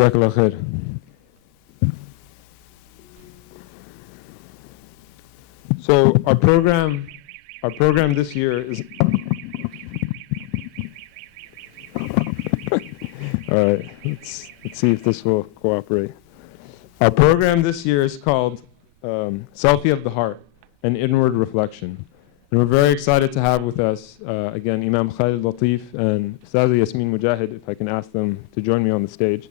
Jazakallah khair. So our program this year is all right. Let's see if this will cooperate. Our program this year is called Selfie of the Heart, an Inward Reflection. And we're very excited to have with us, again, Imam Khalid, Latif, and Ustadha Yasmin Mogahed, if I can ask them to join me on the stage.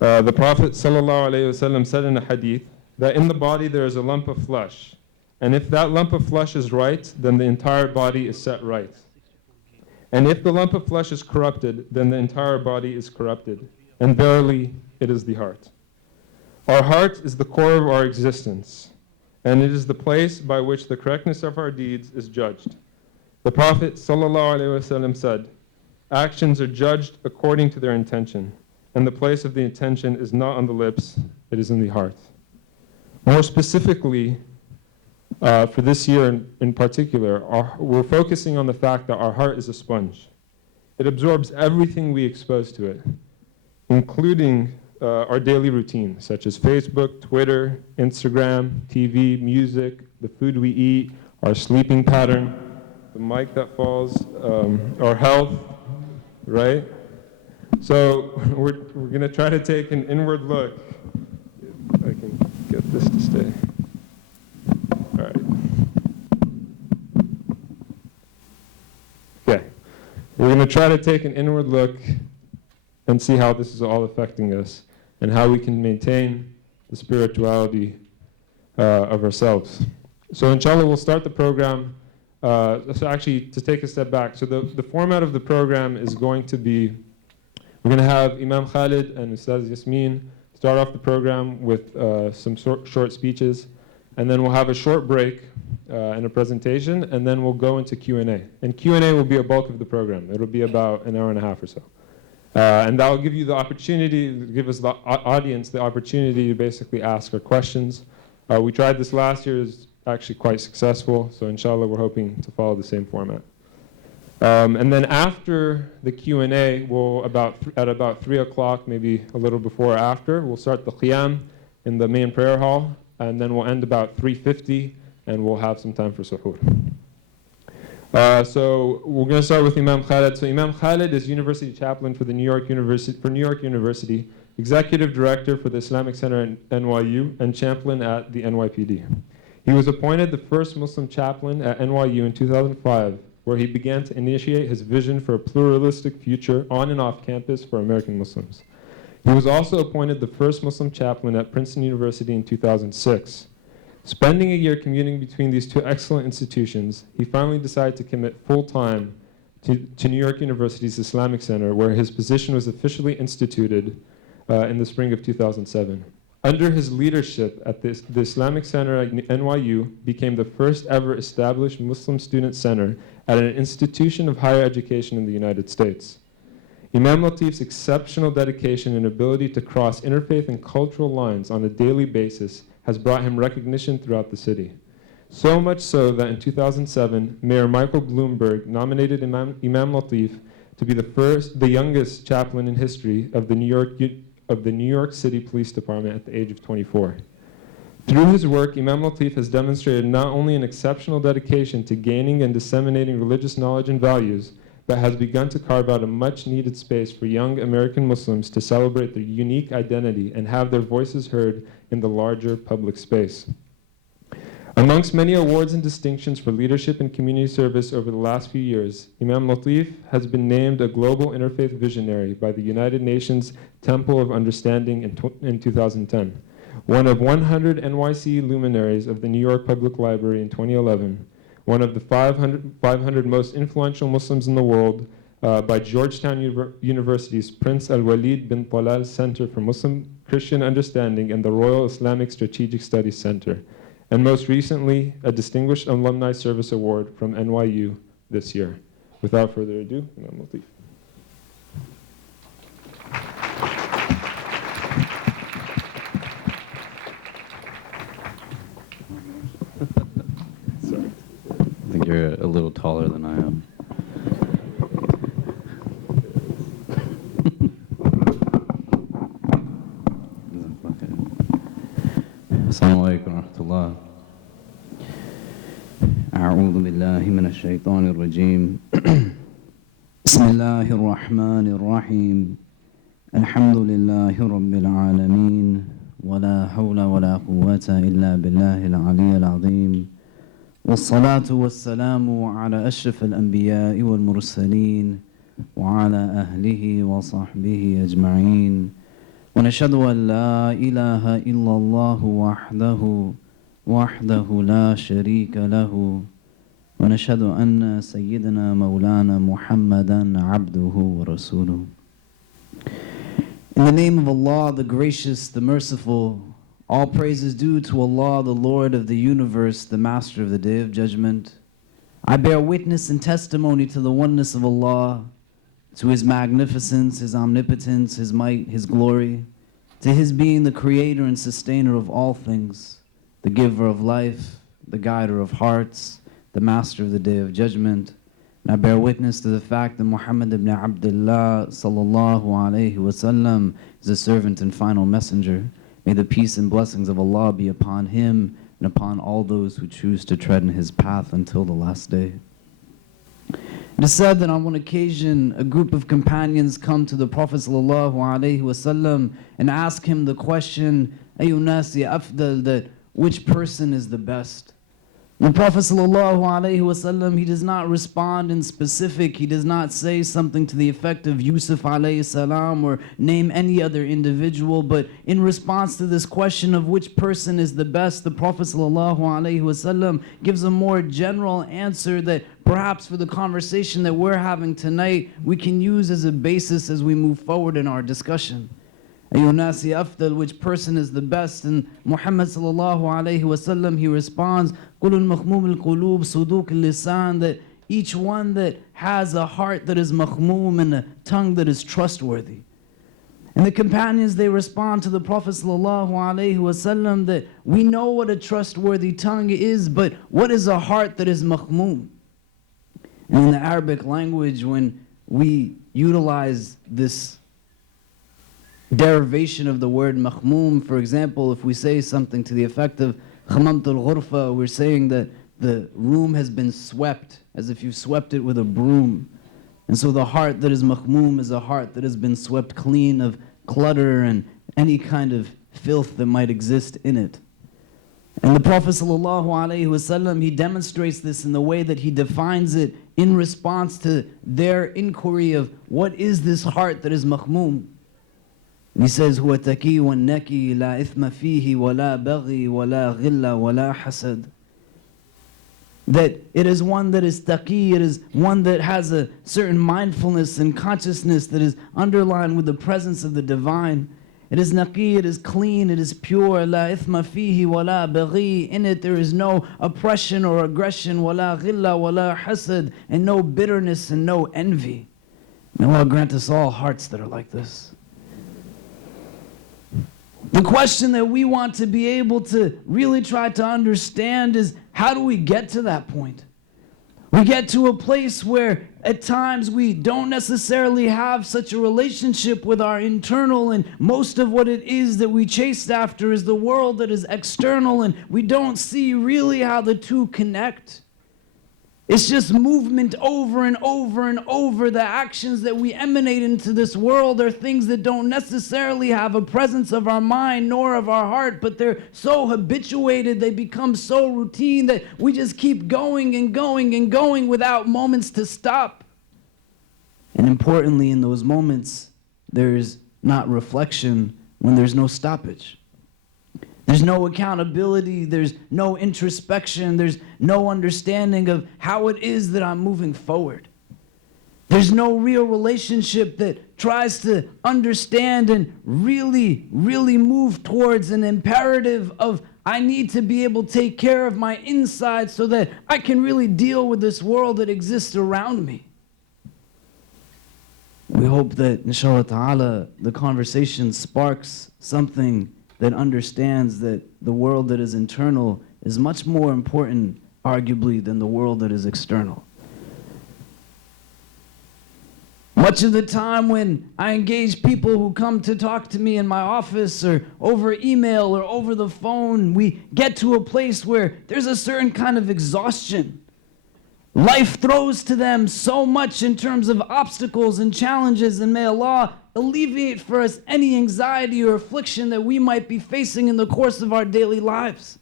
The Prophet ﷺ said in a hadith that in the body there is a lump of flesh. And if that lump of flesh is right, then the entire body is set right. And if the lump of flesh is corrupted, then the entire body is corrupted. And verily, it is the heart. Our heart is the core of our existence, and it is the place by which the correctness of our deeds is judged. The Prophet ﷺ said, actions are judged according to their intention, and the place of the intention is not on the lips, it is in the heart. More specifically, for this year in particular, we're focusing on the fact that our heart is a sponge. It absorbs everything we expose to it, including our daily routine, such as Facebook, Twitter, Instagram, TV, music, the food we eat, our sleeping pattern, the mic that falls, our health, right? So we're going to try to take an inward look. If I can get this to stay. All right. Okay. We're going to try to take an inward look and see how this is all affecting us and how we can maintain the spirituality of ourselves. So inshallah, we'll start the program. So actually, to take a step back, so the format of the program is going to be, we're going to have Imam Khalid and Ustadha Yasmin start off the program with some short speeches, and then we'll have a short break and a presentation, and then we'll go into Q&A. And Q&A will be a bulk of the program. It'll be about an hour and a half or so. And that will give you the opportunity, give us the audience the opportunity to basically ask our questions. We tried this last year, it was actually quite successful, so inshallah we're hoping to follow the same format. And then after the Q&A, we'll at about 3 o'clock, maybe a little before or after, we'll start the Qiyam in the main prayer hall, and then we'll end about 3:50, and we'll have some time for suhoor. So we're going to start with Imam Khalid. So Imam Khalid is University Chaplain for New York University, Executive Director for the Islamic Center at NYU, and Chaplain at the NYPD. He was appointed the first Muslim chaplain at NYU in 2005, where he began to initiate his vision for a pluralistic future on and off campus for American Muslims. He was also appointed the first Muslim chaplain at Princeton University in 2006. Spending a year commuting between these two excellent institutions, he finally decided to commit full-time to New York University's Islamic Center, where his position was officially instituted in the spring of 2007. Under his leadership at the Islamic Center at NYU became the first ever established Muslim student center at an institution of higher education in the United States. Imam Latif's exceptional dedication and ability to cross interfaith and cultural lines on a daily basis has brought him recognition throughout the city. So much so that in 2007, Mayor Michael Bloomberg nominated Imam Latif to be the youngest chaplain in history of the New York City Police Department at the age of 24. Through his work, Imam Latif has demonstrated not only an exceptional dedication to gaining and disseminating religious knowledge and values, but has begun to carve out a much-needed space for young American Muslims to celebrate their unique identity and have their voices heard in the larger public space. Amongst many awards and distinctions for leadership and community service over the last few years, Imam Latif has been named a Global Interfaith Visionary by the United Nations Temple of Understanding in 2010, one of 100 NYC luminaries of the New York Public Library in 2011, one of the 500 most influential Muslims in the world by Georgetown University's Prince Al-Walid bin Talal Center for Muslim Christian Understanding and the Royal Islamic Strategic Studies Center, and most recently, a Distinguished Alumni Service Award from NYU this year. Without further ado, Imam Latif. Sorry. I think you're a little taller than I am. Assalamu alaikum wa rahmatullah. أعوذ بالله من الشيطان الرجيم. بسم الله الرحمن الرحيم. الحمد لله رب العالمين. ولا حول ولا قوة إلا بالله العلي العظيم. والصلاة والسلام على أشرف الأنبياء والمرسلين وعلى أهله وصحبه أجمعين. ونشهد أن لا إله إلا الله وحده لا شريك له. ونشهد أن سيدنا مولانا محمدا عبده ورسوله. In the name of Allah, the gracious, the merciful, all praise is due to Allah, the Lord of the universe, the Master of the Day of Judgment. I bear witness and testimony to the oneness of Allah, to His magnificence, His omnipotence, His might, His glory, to His being the creator and sustainer of all things, the giver of life, the guider of hearts, the Master of the Day of Judgment. And I bear witness to the fact that Muhammad ibn Abdullah sallallahu alayhi wasallam is a servant and final messenger. May the peace and blessings of Allah be upon him and upon all those who choose to tread in his path until the last day. It is said that on one occasion, a group of companions come to the Prophet sallallahu alaihi wasallam and ask him the question, Ayu nasi afdal, that which person is the best? The Prophet sallallahu alaihi wasallam, he does not respond in specific. He does not say something to the effect of Yusuf alayhi salam or name any other individual. But in response to this question of which person is the best, the Prophet sallallahu alaihi wasallam gives a more general answer that perhaps for the conversation that we're having tonight, we can use as a basis as we move forward in our discussion. Ayu nasi afdal, which person is the best? And Muhammad sallallahu alayhi wasallam, he responds, Qulul makhmum al-qulub suduk al-lisan, that each one that has a heart that is makhmum and a tongue that is trustworthy. And the companions, they respond to the Prophet sallallahu alayhi wasallam that we know what a trustworthy tongue is, but what is a heart that is makhmum? And in the Arabic language, when we utilize this derivation of the word makhmum, for example, if we say something to the effect of khamamtul ghurfa, we're saying that the room has been swept, as if you've swept it with a broom. And so the heart that is makhmum is a heart that has been swept clean of clutter and any kind of filth that might exist in it. And the Prophet ﷺ, he demonstrates this in the way that he defines it in response to their inquiry of what is this heart that is makhmum. He says, هو تكي والنكي لا إثم فيه ولا بغي ولا غل ولا حسد. That it is one that is taqi, it is one that has a certain mindfulness and consciousness that is underlined with the presence of the divine. It is naqi, it is clean, it is pure. لا إثم فيه ولا بغي. In it there is no oppression or aggression, ولا غل ولا حسد, and no bitterness and no envy. May Allah grant us all hearts that are like this. The question that we want to be able to really try to understand is, how do we get to that point? We get to a place where at times we don't necessarily have such a relationship with our internal, and most of what it is that we chase after is the world that is external, and we don't see really how the two connect. It's just movement over and over and over. The actions that we emanate into this world are things that don't necessarily have a presence of our mind nor of our heart, but they're so habituated, they become so routine that we just keep going and going and going without moments to stop. And importantly, in those moments, there's not reflection when there's no stoppage. There's no accountability, there's no introspection, there's no understanding of how it is that I'm moving forward. There's no real relationship that tries to understand and really, really move towards an imperative of I need to be able to take care of my inside so that I can really deal with this world that exists around me. We hope that, inshallah ta'ala, the conversation sparks something that understands that the world that is internal is much more important, arguably, than the world that is external. Much of the time when I engage people who come to talk to me in my office or over email or over the phone, we get to a place where there's a certain kind of exhaustion. Life throws to them so much in terms of obstacles and challenges, and may Allah alleviate for us any anxiety or affliction that we might be facing in the course of our daily lives.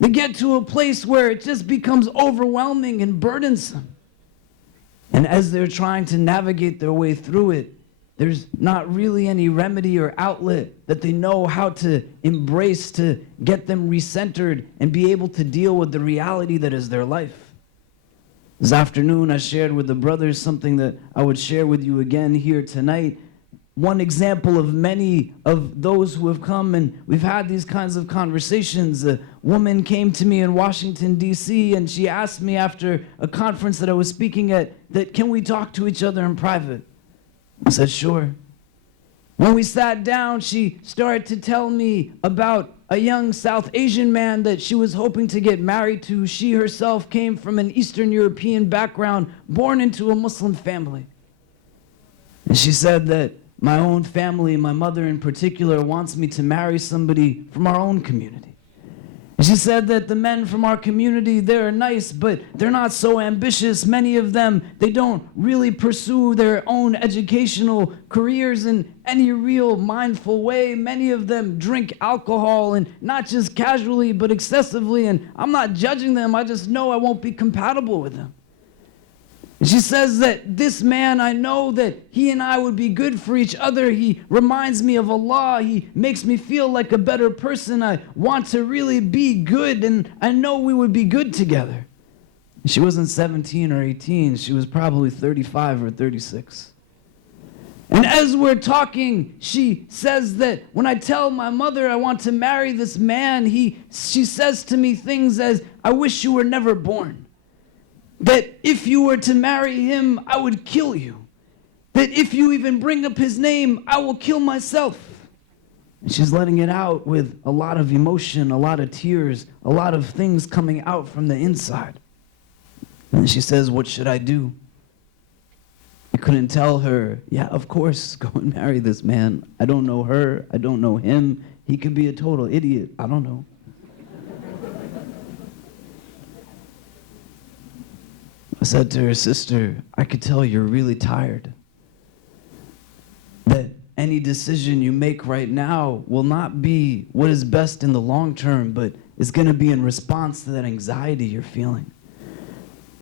They get to a place where it just becomes overwhelming and burdensome. And as they're trying to navigate their way through it, there's not really any remedy or outlet that they know how to embrace to get them recentered and be able to deal with the reality that is their life. This afternoon, I shared with the brothers something that I would share with you again here tonight. One example of many of those who have come and we've had these kinds of conversations. A woman came to me in Washington, D.C., and she asked me after a conference that I was speaking at that, can we talk to each other in private? I said, sure. When we sat down, she started to tell me about a young South Asian man that she was hoping to get married to. She herself came from an Eastern European background, born into a Muslim family. And she said that my own family, my mother in particular, wants me to marry somebody from our own community. And she said that the men from our community, they're nice, but they're not so ambitious. Many of them, they don't really pursue their own educational careers in any real mindful way. Many of them drink alcohol, and not just casually, but excessively. And I'm not judging them. I just know I won't be compatible with them. She says that this man, I know that he and I would be good for each other. He reminds me of Allah. He makes me feel like a better person. I want to really be good, and I know we would be good together. She wasn't 17 or 18. She was probably 35 or 36. And as we're talking, she says that when I tell my mother I want to marry this man, she says to me things as, I wish you were never born. That if you were to marry him, I would kill you. That if you even bring up his name, I will kill myself. And she's letting it out with a lot of emotion, a lot of tears, a lot of things coming out from the inside. And she says, what should I do? I couldn't tell her, yeah, of course, go and marry this man. I don't know her. I don't know him. He could be a total idiot. I don't know. I said to her, sister, I could tell you're really tired. That any decision you make right now will not be what is best in the long term, but it's going to be in response to that anxiety you're feeling.